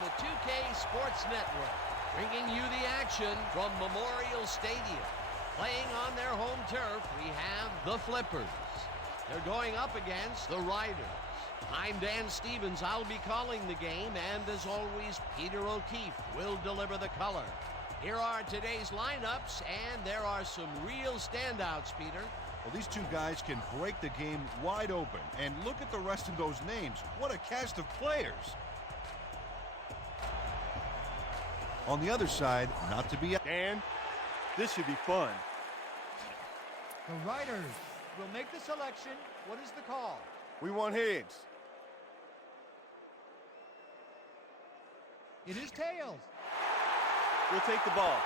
The 2K Sports Network, bringing you the action from Memorial Stadium. Playing on their home turf, we have the Flippers. They're going up against the Riders. I'm Dan Stevens. I'll be calling the game, and as always, Peter O'Keefe will deliver the color. Here are today's lineups, and there are some real standouts, Peter. Well, these two guys can break the game wide open. And look at the rest of those names. What a cast of players. On the other side, not to be... Dan, this should be fun. The Riders will make the selection. What is the call? We want heads. It is tails. We'll take the ball.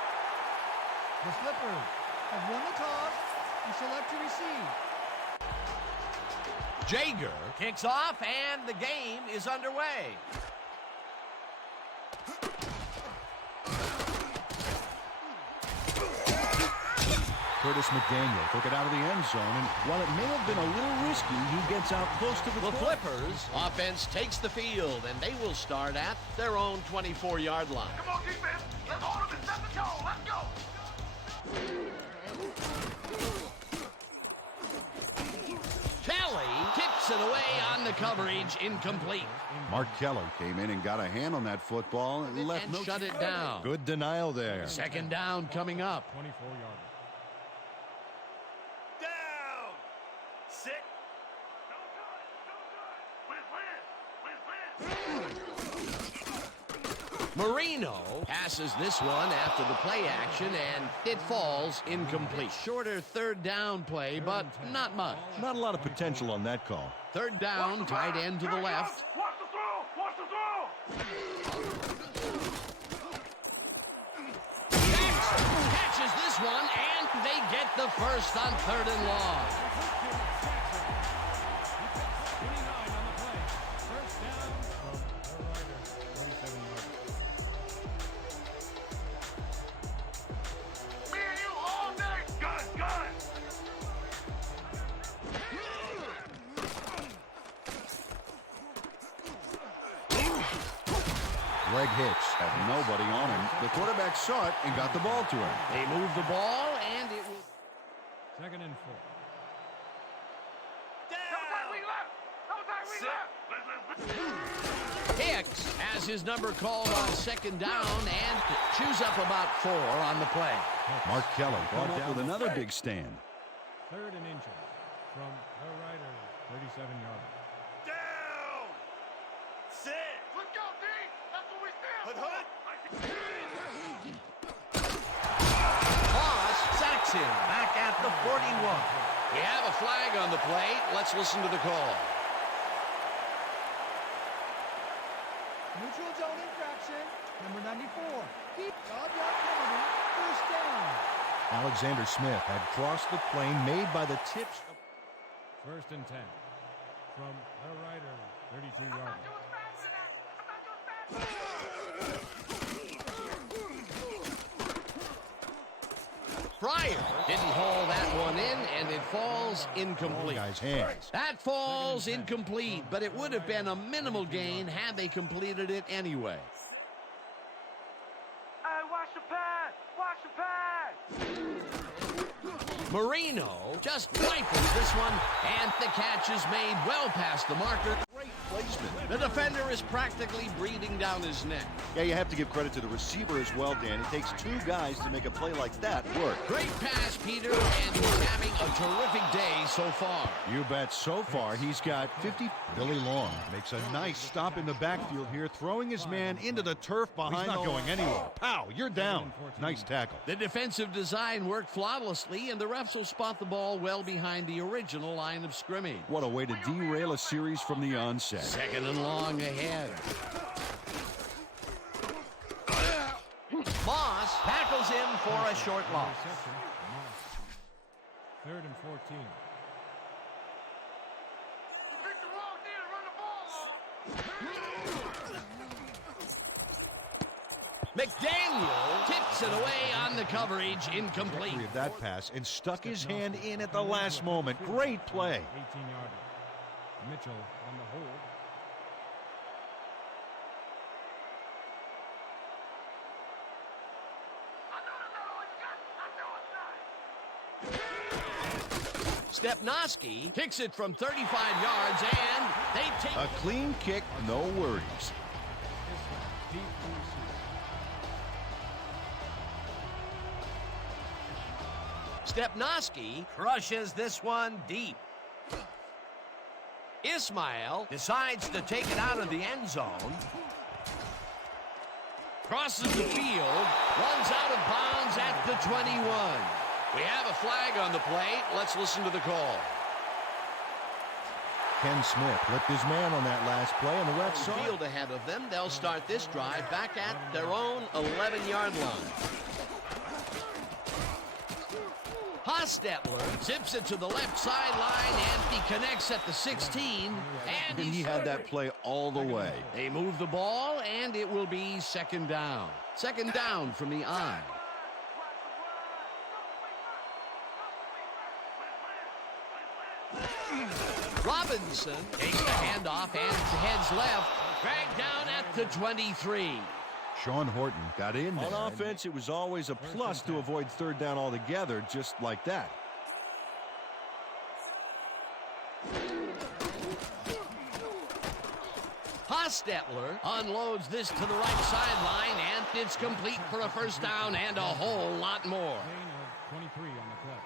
The Flippers have won the toss and select to receive. Jaeger kicks off, and the game is underway. Curtis McDaniel took it out of the end zone, and while it may have been a little risky, he gets out close to the Flippers offense takes the field, and they will start at their own 24-yard line. Come on, defense. Let's hold them and set the tone. Let's go. Kelly tips it away on the coverage, incomplete. Mark Keller came in and got a hand on that football and left And shut it down. Good denial there. Second down coming up. 24-yard. Down. Sit. Marino passes this one after the play action, and it falls incomplete. Shorter third down play, but not much. Not a lot of potential on that call. Third down, tight end to the left. Watch the throw. Watch the throw. Catches this one, and they get the first on third and long. Me and you all day. Gun. Greg Hicks had nobody on him. The quarterback saw it and got the ball to him. They move the ball, and it will... Second and 4. We left. Hicks has his number called on second down and chews up about 4 on the play. Mark Keller brought down with another big stand. Third and inches from the Riders, 37-yard. Down. Sit. Let's go, D. That's what we stand for. Moss sacks him back at the 41. We have a flag on the play. Let's listen to the call. Neutral zone infraction, number 94. Keep 5-yard penalty, first down. Alexander Smith had crossed the plane made by the tips. First and 10 from the Riders, 32-yard. Fryer didn't haul that one in, and it falls incomplete. Guy's hands. That falls incomplete, but it would have been a minimal gain had they completed it anyway. Hey, watch the pad. Marino just rifles this one, and the catch is made well past the marker. Great placement. The defender is practically breathing down his neck. Yeah, you have to give credit to the receiver as well, Dan. It takes two guys to make a play like that work. Great pass, Peter, and he's having a terrific day so far. You bet. So far, he's got 50. Billy Long makes a nice stop in the backfield here, throwing his man into the turf behind. He's not going anywhere. Pow, you're down. Nice tackle. The defensive design worked flawlessly, and the refs will spot the ball well behind the original line of scrimmage. What a way to derail a series from the onset. Second and long ahead. Moss tackles him for a short loss. Third and 14. You picked the wrong D to run the ball on. McDaniel tips it away on the coverage, incomplete. Of that pass and stuck his hand in at the last moment. Great play. 18-yarder. Mitchell on the hold. Stepnoski kicks it from 35 yards, and they take A clean kick, no worries. Stepnoski crushes this one deep. Ismail decides to take it out of the end zone. Crosses the field, runs out of bounds at the 21. We have a flag on the plate. Let's listen to the call. Ken Smith flipped his man on that last play, and the ref saw it. Field ahead of them. They'll start this drive back at their own 11-yard line. Hostetler zips it to the left sideline, and he connects at the 16. And He had that play all the way. They move the ball, and it will be second down. Second down from the I. Robinson takes the handoff and heads left. Dragged down at the 23. Sean Horton got in there. On offense, it was always a plus to avoid third down altogether, just like that. Hostetler unloads this to the right sideline, and it's complete for a first down and a whole lot more. 23 on the play.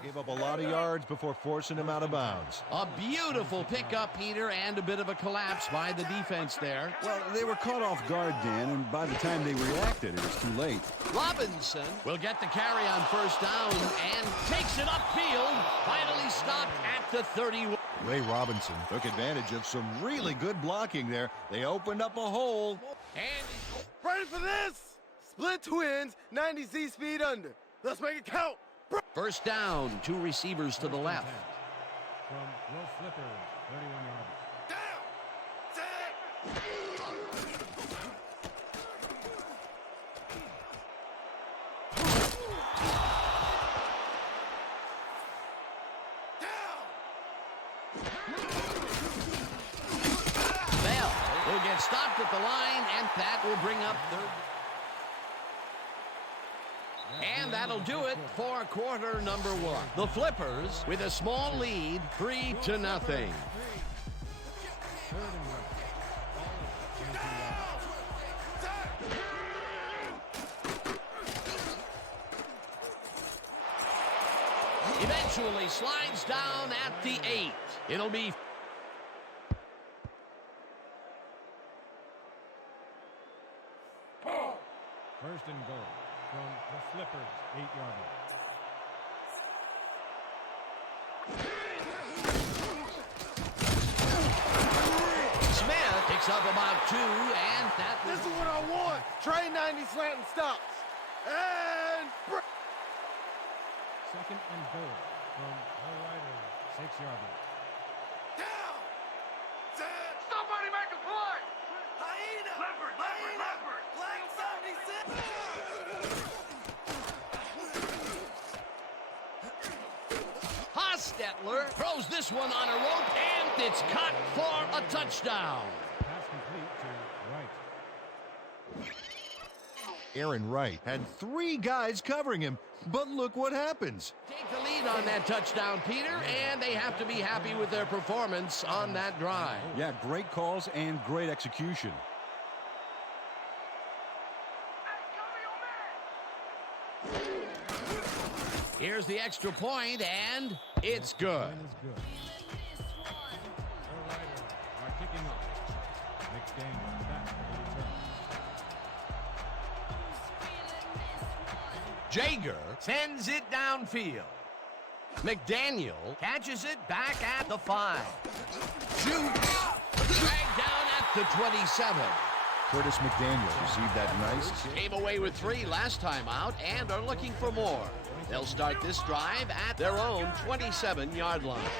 Gave up a lot of yards before forcing him out of bounds. A beautiful pickup, Peter, and a bit of a collapse by the defense there. Well, they were caught off guard, Dan, and by the time they reacted, it was too late. Robinson will get the carry on first down and takes it upfield. Finally stopped at the 31. Ray Robinson took advantage of some really good blocking there. They opened up a hole. And Ready for this? Split twins, 90Z speed under. Let's make it count. first down, two receivers to the left. From Will Flippers, 31 yards. Down. Set. Bell will get stopped at the line, and that will bring up third. And that'll do it for quarter number one. The Flippers with a small lead, 3-0. Third and one. Eventually slides down at the 8. It'll be First and goal from the Flippers, 8-yard line. Smith picks up about 2, and that This is what I want. Trey 90 slant and stops. And Second and goal from the Riders, 6-yard line. down. Set. Somebody make a play! Hyena. Leopard, leopard, leopard! Black 76. Hostetler throws this one on a rope, and it's caught for a touchdown. Pass complete to Wright. Aaron Wright had 3 guys covering him, but look what happens. Take the lead on that touchdown, Peter, and they have to be happy with their performance on that drive. Yeah, great calls and great execution. Here's the extra point, and it's good. Line is good. The Riders are kicking off. McDaniel back for the return. Jaeger sends it downfield. McDaniel catches it back at the 5. Shoots. Dragged down at the 27. Curtis McDaniel received that nice. Came away with 3 last time out and are looking for more. They'll start this drive at their own 27-yard line.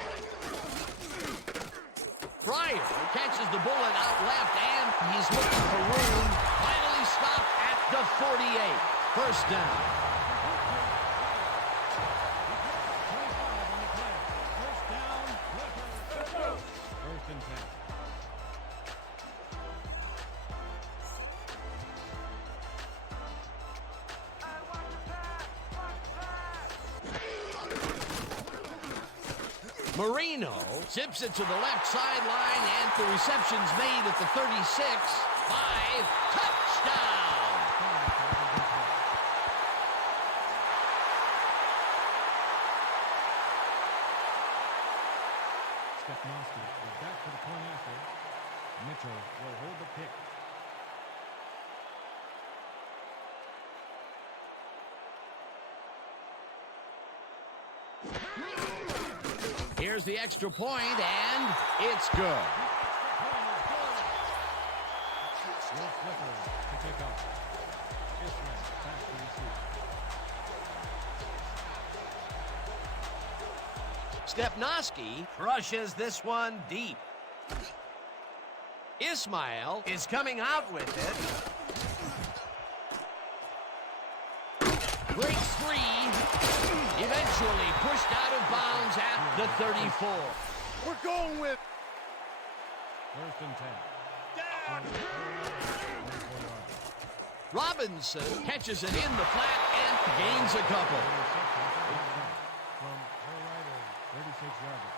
Pryor catches the bullet out left, and he's looking for room. Finally stopped at the 48. First down. 25 on the play. First down, Flippers. First and 10. Marino zips it to the left sideline, and the reception's made at the 36. 5, touchdown! Stepnoski is back for the point after. Mitchell will hold the pick. Here's the extra point, and it's good. Will Flippers to kick off. Ismail back to receive. Stepnoski crushes this one deep. Ismail is coming out with it. Breaks free. Eventually pushed out of bounds at the 34. We're going with 1st and 10. Robinson catches it in the flat and gains a couple. From her rider, 36 yards.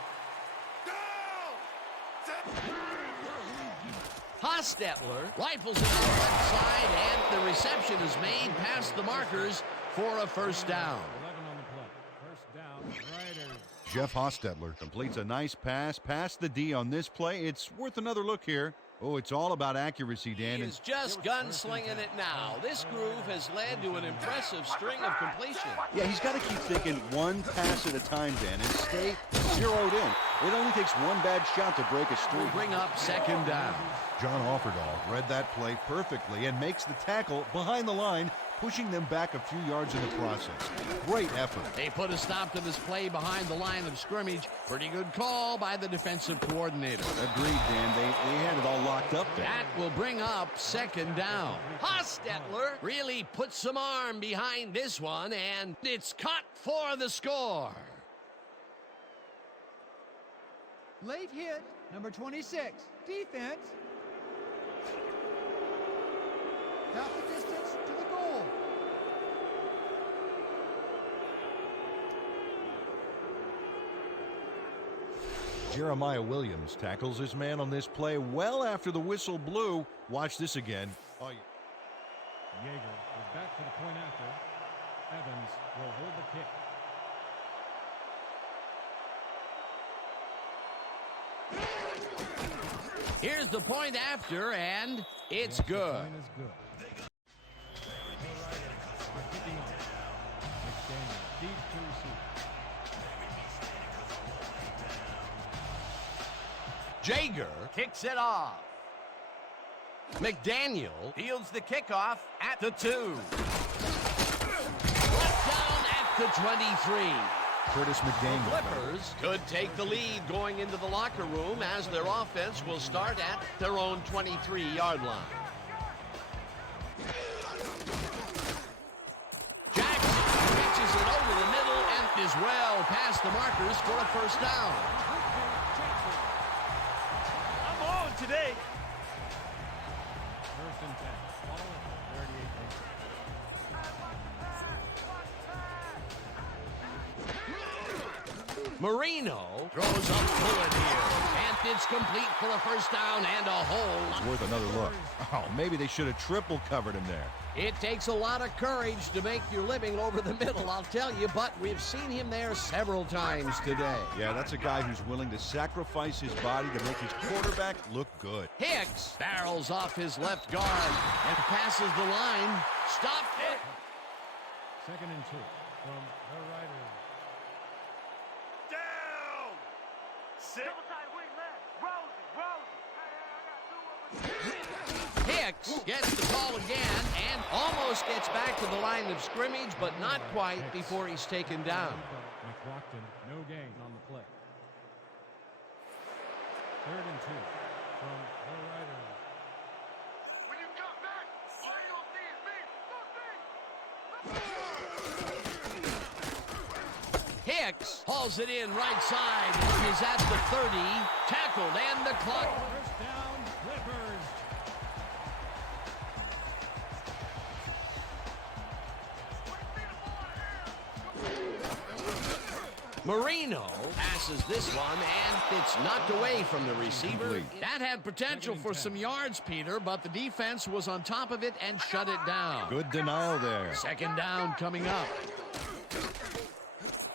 Hostetler rifles it on the left side, and the reception is made past the markers for a first down. 11 on the play. First down, Riders. Jeff Hostetler completes a nice pass past the D on this play. It's worth another look here. Oh, it's all about accuracy, Dan. He is just gunslinging it now. This groove has led to an impressive string of completion. Yeah, he's got to keep thinking one pass at a time, Dan, and stay zeroed in. It only takes one bad shot to break a We'll streak. bring up second down. John Offerdahl read that play perfectly and makes the tackle behind the line, pushing them back a few yards in the process. Great effort. They put a stop to this play behind the line of scrimmage. Pretty good call by the defensive coordinator. Agreed, Dan. They had it all locked up there. That will bring up second down. Hostetler really put some arm behind this one, and it's caught for the score. Late hit, number 26. Defense. Half the distance to the goal. Jeremiah Williams tackles his man on this play well after the whistle blew. Watch this again. Oh, yeah. Yeager is back for the point after. Evans will hold the kick. Here's the point after, and it's Yes, the good. point is good. The Riders are kicking off. McDaniel deep to receive. Jaeger kicks it off. McDaniel fields the kickoff at the 2. Brought down at the 23. Curtis McDaniel. Clippers could take the lead going into the locker room as their offense will start at their own 23-yard line. Jackson pitches it over the middle and is well past the markers for a first down. I'm on today. 1st and 10. Ball at the 38 yard. Marino throws a bullet here, and it's complete for a first down and a hole. Worth another look. Oh, maybe they should have triple covered him there. It takes a lot of courage to make your living over the middle, I'll tell you, but we've seen him there several times today. Yeah, that's a guy who's willing to sacrifice his body to make his quarterback look good. Hicks barrels off his left guard and passes the line. Stopped it. 2nd and 2 from the Riders. Down! Six. Hicks gets the call again and almost gets back to the line of scrimmage, but not quite before he's taken down. McLaughlin, no gain on the play. 3rd and 2 from the Riders. When you come back, all you'll see is me. Hicks hauls it in right side. He is at the 30, tackled, and the clock. First down, Clippers. Marino passes this one, and it's knocked away from the receiver. That had potential for some yards, Peter, but the defense was on top of it and shut it down. Good denial there. Second down coming up.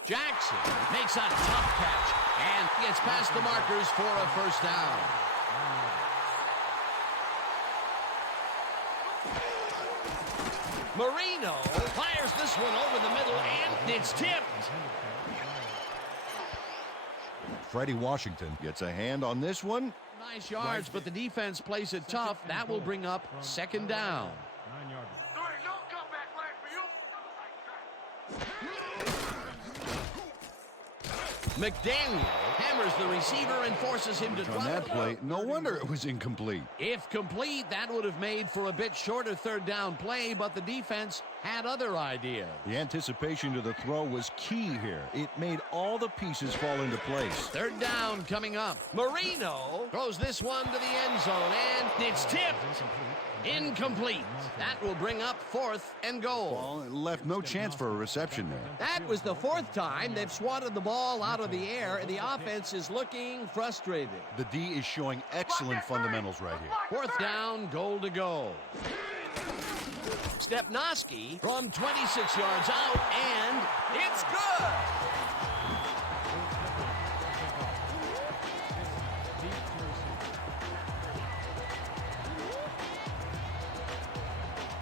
Jackson makes a tough catch and gets past the markers for a first down. Marino fires this one over the middle, and it's tipped. Freddie Washington gets a hand on this one. Nice yards, but the defense plays it tough. That will bring up second down. 9 yards. There ain't no comeback line for you. McDaniel hammers the receiver and forces him to On drop that it. play, no wonder it was incomplete. If complete, that would have made for a bit shorter third down play, but the defense had other ideas. The anticipation to the throw was key here. It made all the pieces fall into place. Third down coming up. Marino throws this one to the end zone, and it's tipped. Incomplete. That will bring up fourth and goal. Well, it left no chance for a reception there. That was the fourth time they've swatted the ball out of the air, and the offense is looking frustrated. The D is showing excellent fundamentals right here. Fourth down, goal to go. Stepnoski from 26 yards out, and it's good.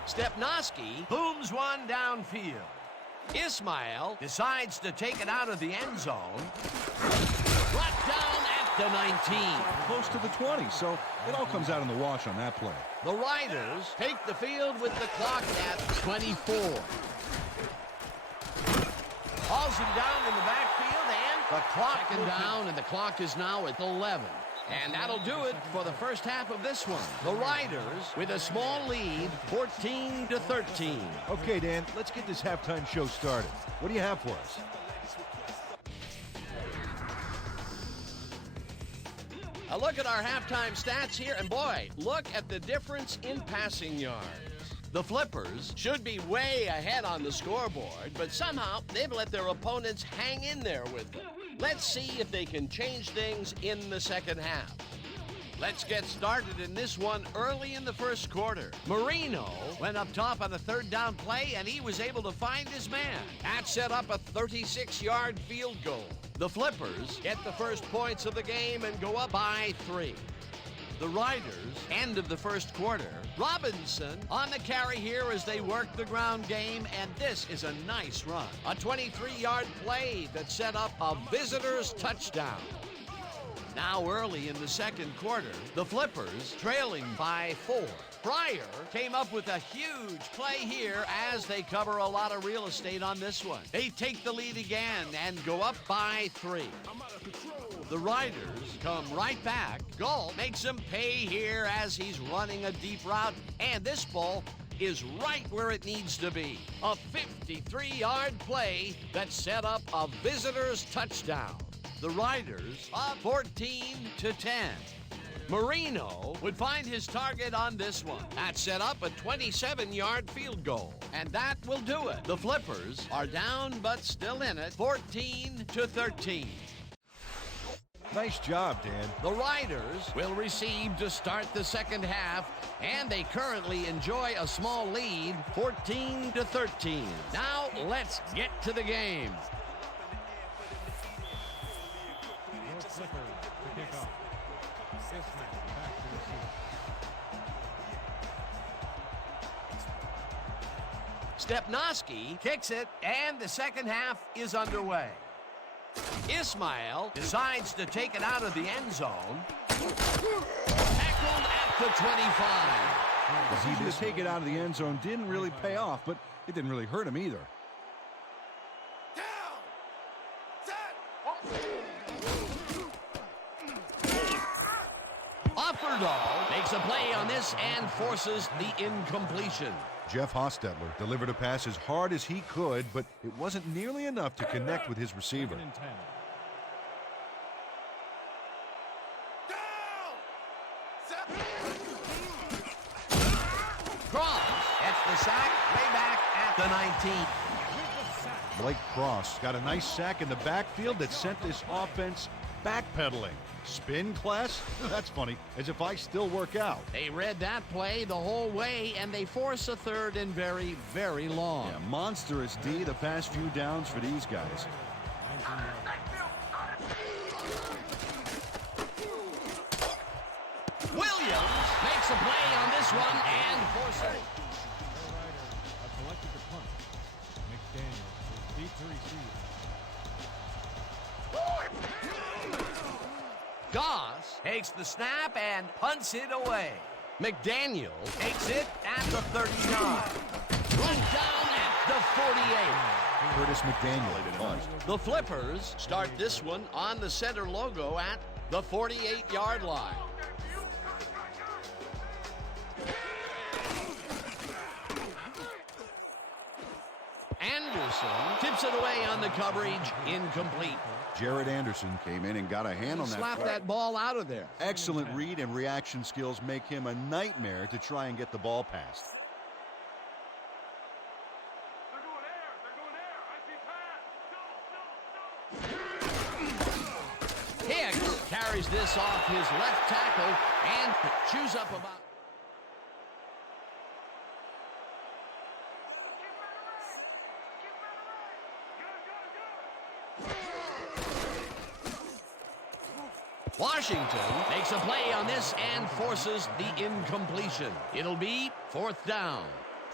Stepnoski booms one downfield. Ismail decides to take it out of the end zone. Brought down at the 19. Close to the 20, so it all comes out in the wash on that play. The Riders take the field with the clock at 24. Hauls him down in the backfield, and the clock is down, and the clock is now at 11. And that'll do it for the first half of this one. The Riders with a small lead, 14-13. Okay, Dan, let's get this halftime show started. What do you have for us? A look at our halftime stats here, and boy, look at the difference in passing yards. The Flippers should be way ahead on the scoreboard, but somehow they've let their opponents hang in there with them. Let's see if they can change things in the second half. Let's get started in this one early in the first quarter. Marino went up top on a third down play, and he was able to find his man. That set up a 36-yard field goal. The Flippers get the first points of the game and go up by 3. The Riders, end of the first quarter. Robinson on the carry here as they work the ground game, and this is a nice run. A 23-yard play that set up a visitor's touchdown. Now early in the second quarter, the Flippers trailing by 4. Pryor came up with a huge play here as they cover a lot of real estate on this one. They take the lead again and go up by 3. The Riders come right back. Galt makes him pay here as he's running a deep route, and this ball is right where it needs to be. A 53-yard play that set up a visitor's touchdown. The Riders up 14-10. Marino would find his target on this one. That set up a 27-yard field goal, and that will do it. The Flippers are down but still in it, 14-13. Nice job, Dan. The Riders will receive to start the second half, and they currently enjoy a small lead, 14-13. Now let's get to the game. Your Clippers to kick off. Ismail back to receive. Stepnoski kicks it, and the second half is underway. Ismail decides to take it out of the end zone. Tackled at the 25. The decision to take it out of the end zone didn't really pay off, but it didn't really hurt him either. Down! Offerdahl makes a play on this and forces the incompletion. Jeff Hostetler delivered a pass as hard as he could, but it wasn't nearly enough to connect with his receiver. 2nd and 10. Cross gets the sack way back at the 19. With the sack, Blake Cross got a nice sack in the backfield that sent this offense backpedaling. Spin class? That's funny, as if I still work out. They read that play the whole way, and they force a third and very, very long. Yeah, monstrous D the past few downs for these guys. Williams makes a play on this one and forces it. Have selected the punt. McDaniel is deep to receive. Goss takes the snap and punts it away. McDaniel takes it at the 39. Run down at the 48. Curtis McDaniel punt. The Flippers start this one on the center logo at the 48-yard line. Anderson tips it away on the coverage, incomplete. Jared Anderson came in and got a hand on that. Slap that ball out of there. Excellent read and reaction skills make him a nightmare to try and get the ball past. Hicks carries this off his left tackle and chews up about. Washington makes a play on this and forces the incompletion. It'll be fourth down.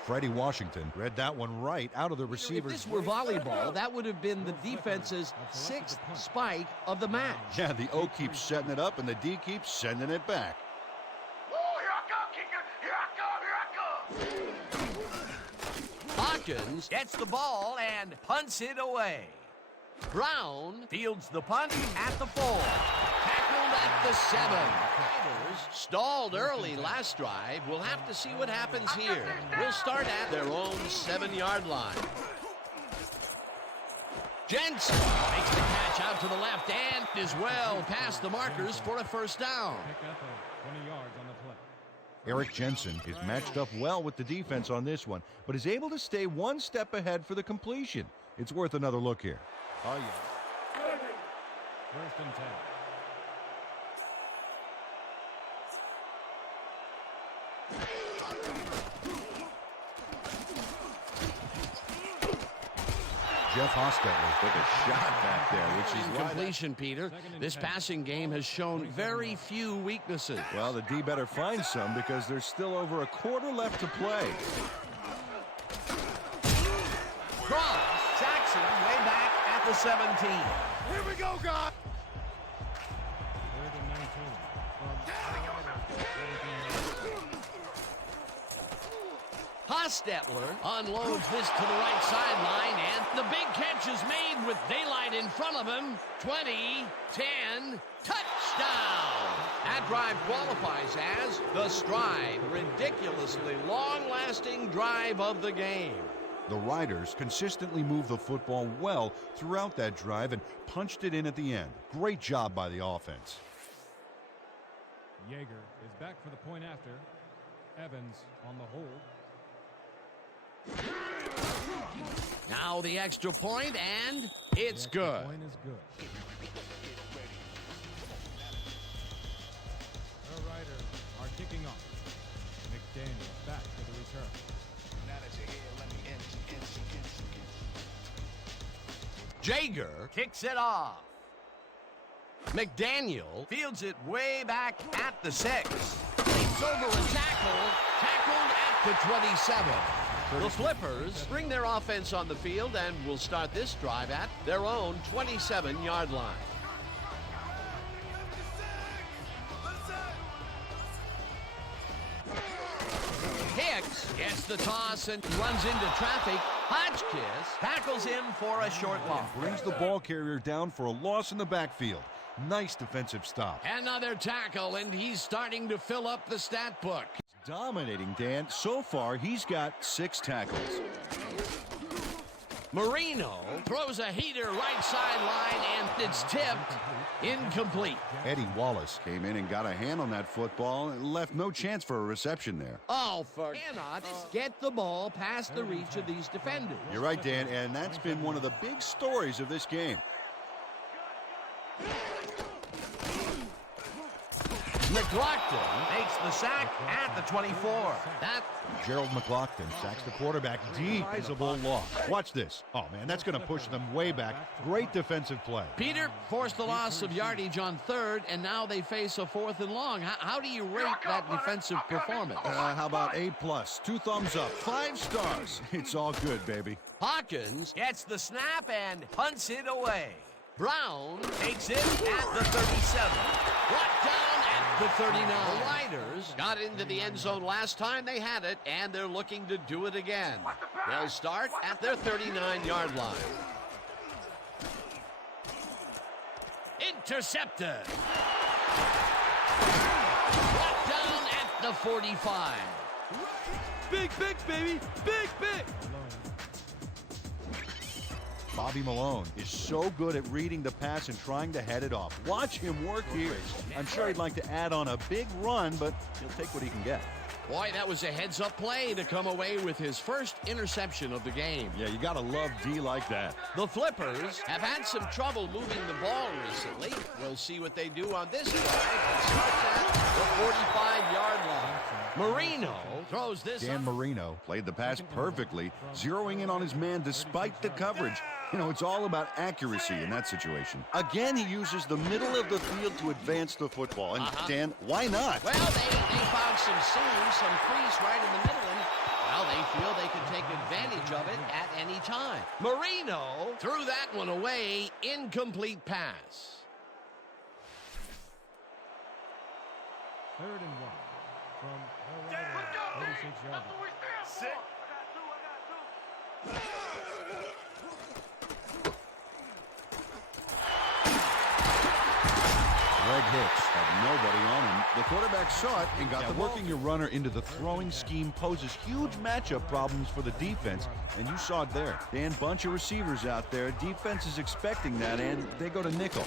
Freddie Washington read that one right out of the If receiver's. this were volleyball, that would have been the defense's sixth spike of the match. Yeah, the O keeps setting it up and the D keeps sending it back. Oh, here I come, kicker. Here I come. Here I come. Hawkins gets the ball and punts it away. Brown fields the punt at the 4. Tackled at the 7. Riders stalled early last drive. We'll have to see what happens here. We'll start at their own 7-yard line. Jensen makes the catch out to the left and is well past the markers for a first down. Pick up of 20 yards on the play. Eric Jensen is matched up well with the defense on this one, but is able to stay one step ahead for the completion. It's worth another look here. Oh, yeah. First and 10. Jeff Hostetler took a shot back there, which is right. Completion, Peter. This passing game has shown very few weaknesses. Well, the D better find some because there's still over a quarter left to play. Cross sacks him way back at the 17. Here we go, guys. Third and 19. Hostetler unloads this to the right sideline, and the big catch is made with daylight in front of him. 20, 10, touchdown! That drive qualifies as the stride, ridiculously long-lasting drive of the game. The Riders consistently moved the football well throughout that drive and punched it in at the end. Great job by the offense. Yeager is back for the point after. Evans on the hold. Now the extra point, and it's The extra good. point is good. The Riders are kicking off. McDaniel back for the return. Jaeger kicks it off. McDaniel fields it way back at the 6. Leaps over a tackle, tackled at the 27. The Flippers bring their offense on the field and will start this drive at their own 27-yard line. Hicks gets the toss and runs into traffic. Hodgkiss tackles him for a short loss. Brings the ball carrier down for a loss in the backfield. Nice defensive stop. Another tackle, and he's starting to fill up the stat book. Dominating, Dan. So far, he's got 6 tackles. Marino throws a heater right sideline, and it's tipped. Incomplete. Eddie Wallace. Came in and got a hand on that football and left no chance for a reception there. Oh, cannot get the ball past the reach of these defenders. You're right, Dan, and that's been one of the big stories of this game. McLaughlin makes the sack at the 24. Gerald McLaughlin sacks the quarterback deep. Sizable loss. Watch this. Oh, man, that's going to push them way back. Great defensive play. Peter forced the loss of yardage on third, and now they face a 4th and long. How do you rate that defensive performance? How about A+, 2 thumbs up, 5 stars. It's all good, baby. Hawkins gets the snap and punts it away. Brown takes it at the 37. Brought down at the 39. The Riders got into the end zone last time they had it, and they're looking to do it again. They'll start at their 39-yard line. Intercepted. Brought down at the 45. Big picks, baby. Big picks. Bobby Malone is so good at reading the pass and trying to head it off. Watch him work here. I'm sure he'd like to add on a big run, but he'll take what he can get. Boy, that was a heads-up play to come away with his first interception of the game. Yeah, you got to love D like that. The Flippers have had some trouble moving the ball recently. We'll see what they do on this drive. It starts at the 45-yard line. Marino throws this Dan Marino Played the pass perfectly, zeroing in on his man despite the coverage. You know, it's all about accuracy in that situation. Again, he uses the middle of the field to advance the football. And, Dan, why not? Well, they found some seams, some crease right in the middle, and well, they feel they can take advantage of it at any time. Marino threw that one away. Incomplete pass. 3rd and 1 from their right 36-yard line. Greg Hicks had nobody on him. The quarterback saw it and got the ball. Working your runner into the throwing scheme poses huge matchup problems for the defense, and you saw it there. Dan, bunch of receivers out there. Defense is expecting that, and they go to nickel.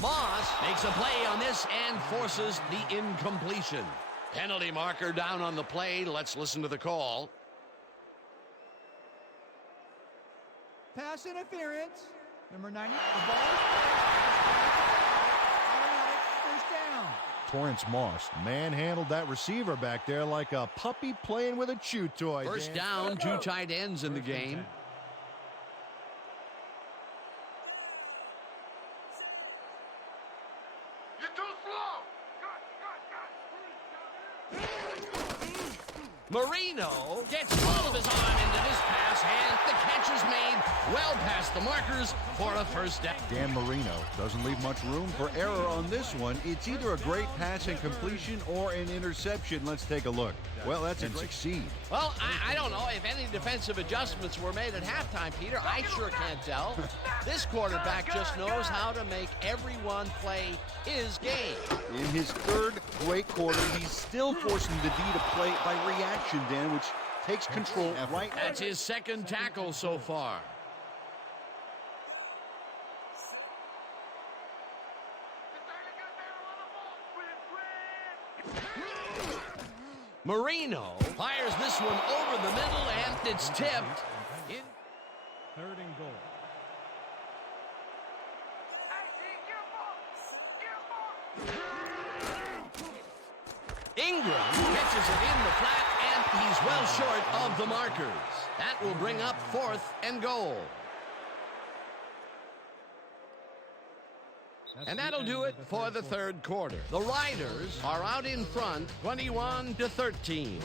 Moss makes a play on this and forces the incompletion. Penalty marker down on the play. Let's listen to the call. Pass interference. Number 90. The ball is automatic first down. Torrance Moss manhandled that receiver back there like a puppy playing with a chew toy. First down, 2 tight ends in the game. You're too slow. Marino gets all of his arm into this pass, and the catch is made well past the markers for a first down. Dan Marino doesn't leave much room for error on this one. It's either a great pass and completion or an interception. Let's take a look. Well, that's a succeed. Well, I don't know if any defensive adjustments were made at halftime, Peter. I sure can't tell. This quarterback just knows how to make everyone play his game. In his 3rd great quarter, he's still forcing the D to play by reaction, Dan, which takes control right. That's his 2nd tackle so far. Marino fires this one over the middle, and it's tipped. 3rd and goal. Ingram catches it in the flat, and he's well short of the markers. That will bring up 4th and goal. And that'll do it for the 3rd quarter. The Riders are out in front, 21-13.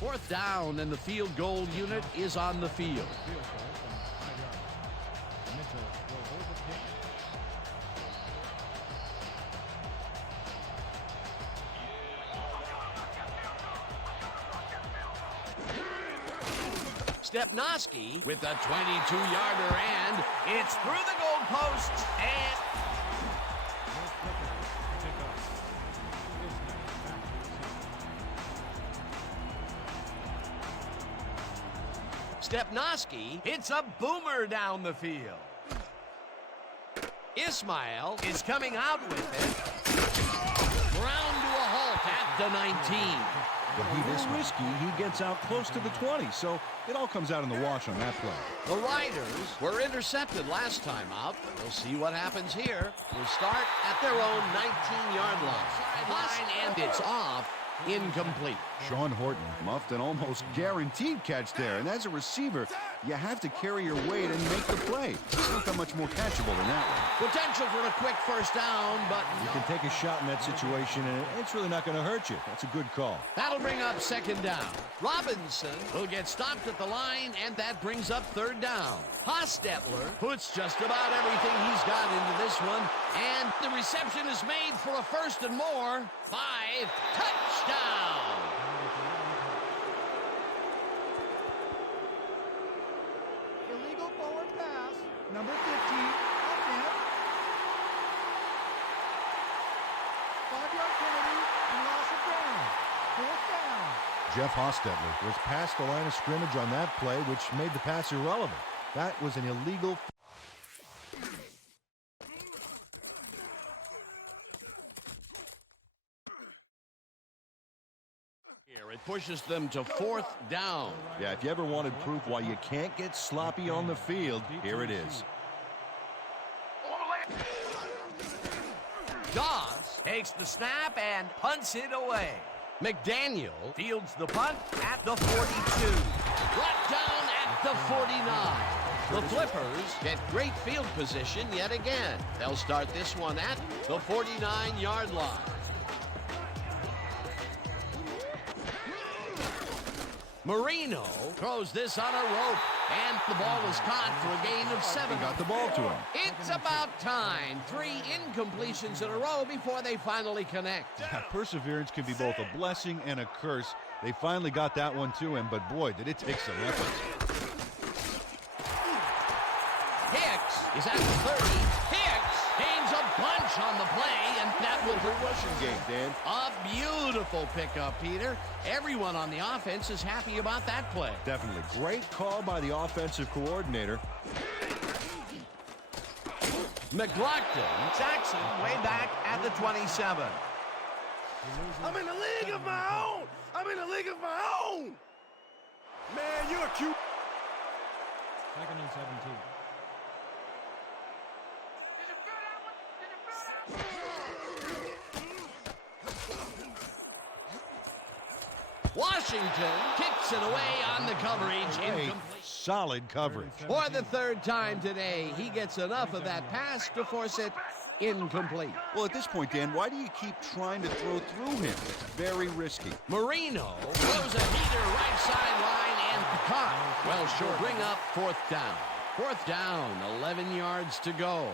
4th down, and the field goal unit is on the field. Field goal from 5 yards. Mitchell will hold the kick. Stepnoski with a 22-yarder, and it's through the goalposts, and Stepnoski hits a boomer down the field. Ismail is coming out with it. Ground to a halt at the 19. But he this risky, he gets out close to the 20, so it all comes out in the wash on that play. The Riders were intercepted last time out. We'll see what happens here. We'll start at their own 19-yard line. Sideline, and it's off. Incomplete. Sean Horton muffed an almost guaranteed catch there, and as a receiver, you have to carry your weight and make the play. It's not that much more catchable than that one. Potential for a quick first down, but You can take a shot in that situation, and it's really not going to hurt you. That's a good call. that'll bring up second down. Robinson will get stopped at the line, and that brings up third down. Hostetler puts just about everything he's got into this one, and the reception is made for a first and more. 5, touchdown! Illegal forward pass. Number 15. Offense. 5-yard penalty and loss of ground. Fourth down. Jeff Hostetler was past the line of scrimmage on that play, which made the pass irrelevant. That was an illegal. Here it pushes them to fourth down. Yeah, if you ever wanted proof why you can't get sloppy on the field, here it is. Doss takes the snap and punts it away. McDaniel fields the punt at the 42. Brought down at the 49. The Flippers get great field position yet again. They'll start this one at the 49-yard line. Marino throws this on a rope, and the ball is caught for a gain of 7. Got the ball to him. It's about time. 3 incompletions in a row before they finally connect. Perseverance can be both a blessing and a curse. They finally got that one to him, but boy, did it take some effort. Hicks is at the 30. Hicks gains a bunch on the play, and that will Good rushing game, Dan. a beautiful pickup, Peter. Everyone on the offense is happy about that play. Definitely. Great call by the offensive coordinator. McLaughlin sacks him way back at the 27. I'm in a league of my own. I'm in a league of my own. Man, you're cute. Second and 17. Washington kicks it away on the coverage. Great, Incomplete. solid coverage. For the third time today, he gets enough of that pass to force it incomplete. Well, at this point, Dan, why do you keep trying to throw through him? It's very risky. Marino throws a heater right sideline and caught. Well, she'll bring up fourth down. Fourth down, 11 yards to go.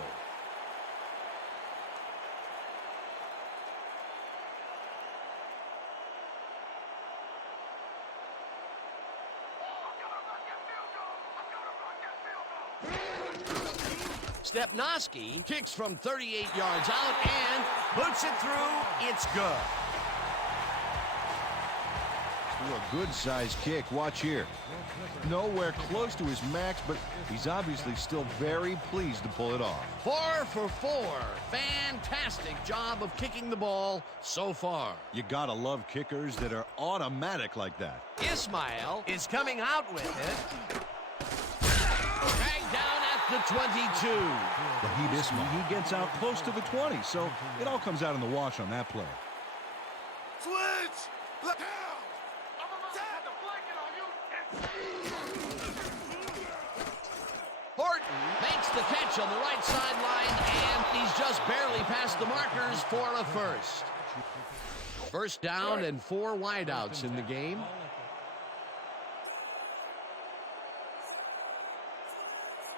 Stepnoski kicks from 38 yards out and puts it through. It's good. Ooh, a good-sized kick. Watch here. Nowhere close to his max, but he's obviously still very pleased to pull it off. 4 for 4. Fantastic job of kicking the ball so far. You gotta love kickers that are automatic like that. Ismail is coming out with it. Dragged down at the 22. But he gets out close to the 20, so it all comes out in the wash on that play. Switch. Look out. Horton makes the catch on the right sideline, and he's just barely past the markers for a first. First down and 4 wideouts in the game.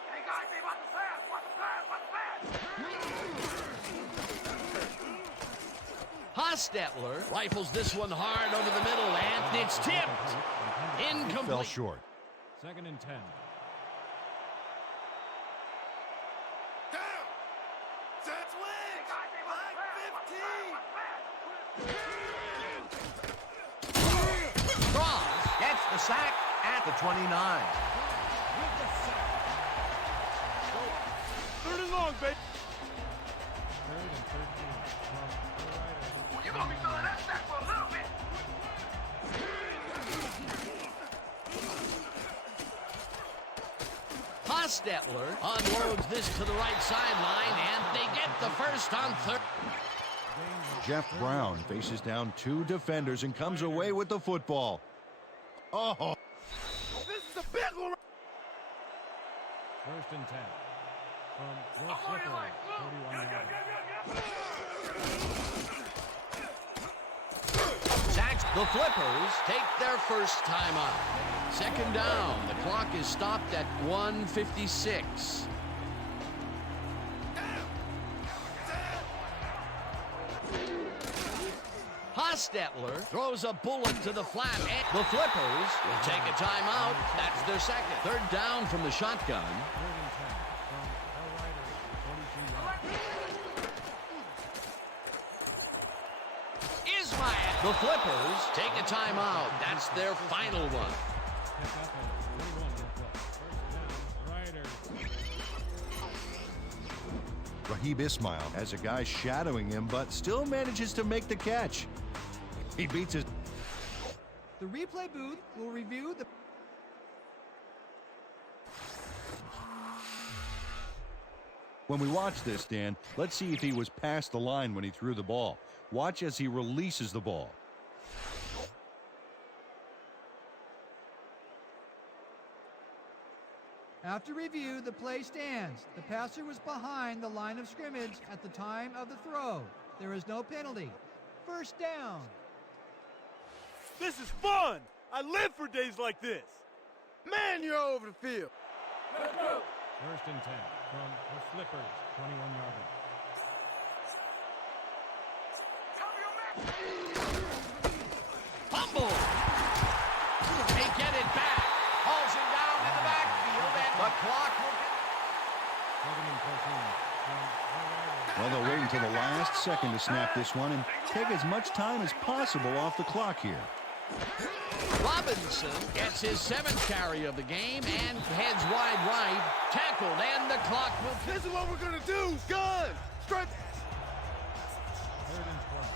Hey guys, be about to pass. What's the pass? Hostetler rifles this one hard over the middle, and it's tipped. Incomplete. Fell short. Second and 10. Down. Set switch. Like 15. Cross gets the sack at the 29. with the sack. Third and long, baby. 3rd and 13 from the Riders. You're gonna be feeling that sack for a little bit. Hostetler unloads this to the right sideline, and they get the first on third. Jeff Brown faces down 2 defenders and comes away with the football. Oh, This is a big one. 1st and 10 from your Flippers, 41 yards. Sacks. The Flippers take their first time out. 2nd down. The clock is stopped at 1:56. Hostetler throws a bullet to the flat. And the Flippers will take a timeout. That's their second. 3rd down from the shotgun. 3rd and 10 from the Riders, 42 yards. Ismail. The Flippers take a timeout. That's their final one. Pick up at 41 on the play. 1st down, Riders. Raheem Ismail has a guy shadowing him, but still manages to make the catch. He beats his... The replay booth will review the... When we watch this, Dan, let's see if he was past the line when he threw the ball. Watch as he releases the ball. After review, the play stands. The passer was behind the line of scrimmage at the time of the throw. There is no penalty. 1st down. This is fun. I live for days like this. Man, you're all over the field. 1st and 10 from the Flippers, 21-yarder. Fumble. They get it back. Hauls him down in the backfield, and the clock will get... 2nd and 14 from the Riders. Well, they'll wait until the last second to snap this one and take as much time as possible off the clock here. Robinson gets his 7th carry of the game and heads wide right. Tackled, and the clock will... This is what we're gonna do. Gun. Strike. 3rd and 12.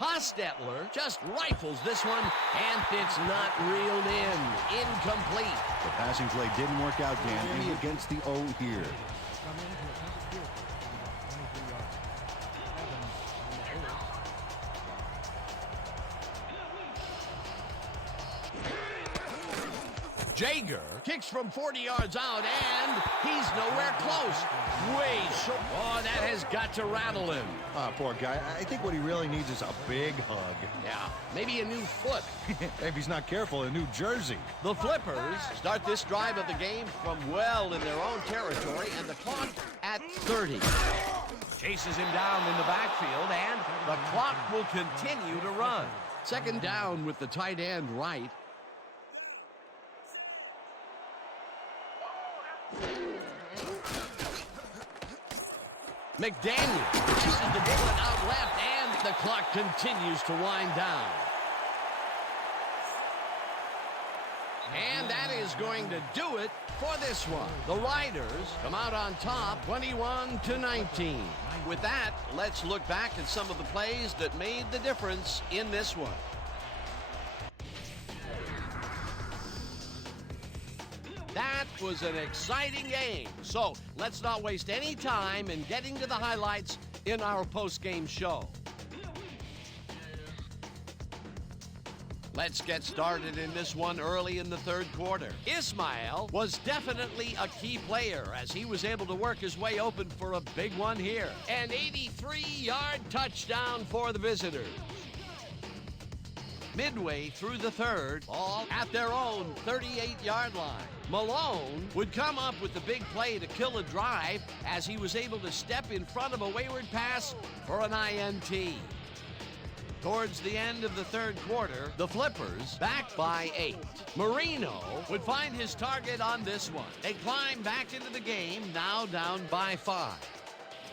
Hostetler just rifles this one, and it's not reeled in. Incomplete. The passing play didn't work out, Dan, and he against the O here. Come in to attempt a field goal from about 23 yards. Evans on the hold. Jager kicks from 40 yards out, and he's nowhere close. Way short. Oh, that has got to rattle him. Ah, poor guy. I think what he really needs is a big hug. Yeah, maybe a new foot. If he's not careful, a new jersey. The Flippers start this drive of the game from well in their own territory, and the clock at 30. Chases him down in the backfield, and the clock will continue to run. 2nd down with the tight end right. McDaniel chases the bullet out left, and the clock continues to wind down. And that is going to do it for this one. The Riders come out on top, 21-19. With that, let's look back at some of the plays that made the difference in this one. That was an exciting game. So let's not waste any time in getting to the highlights in our post-game show. Let's get started in this one early in the 3rd quarter. Ismail was definitely a key player as he was able to work his way open for a big one here. An 83-yard touchdown for the visitors. Midway through the 3rd, all at their own 38-yard line. Malone would come up with the big play to kill a drive as he was able to step in front of a wayward pass for an INT. Towards the end of the 3rd quarter, the Flippers back by 8. Marino would find his target on this one. They climb back into the game, now down by 5.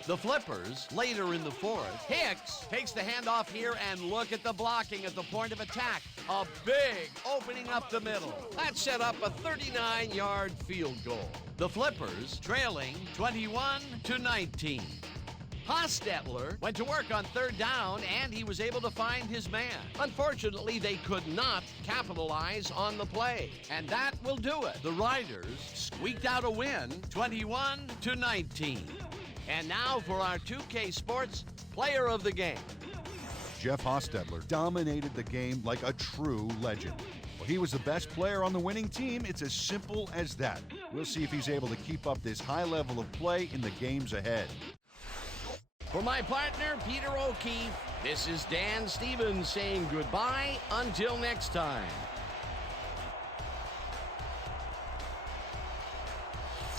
The Flippers, later in the fourth. Hicks takes the handoff here, and look at the blocking at the point of attack. A big opening up the middle. That set up a 39-yard field goal. The Flippers trailing 21-19. Hostetler went to work on third down, and he was able to find his man. Unfortunately, they could not capitalize on the play, and that will do it. The Riders squeaked out a win, 21-19. And now for our 2K Sports Player of the Game. Jeff Hostetler dominated the game like a true legend. Well, he was the best player on the winning team. It's as simple as that. We'll see if he's able to keep up this high level of play in the games ahead. For my partner, Peter O'Keefe, this is Dan Stevens saying goodbye until next time.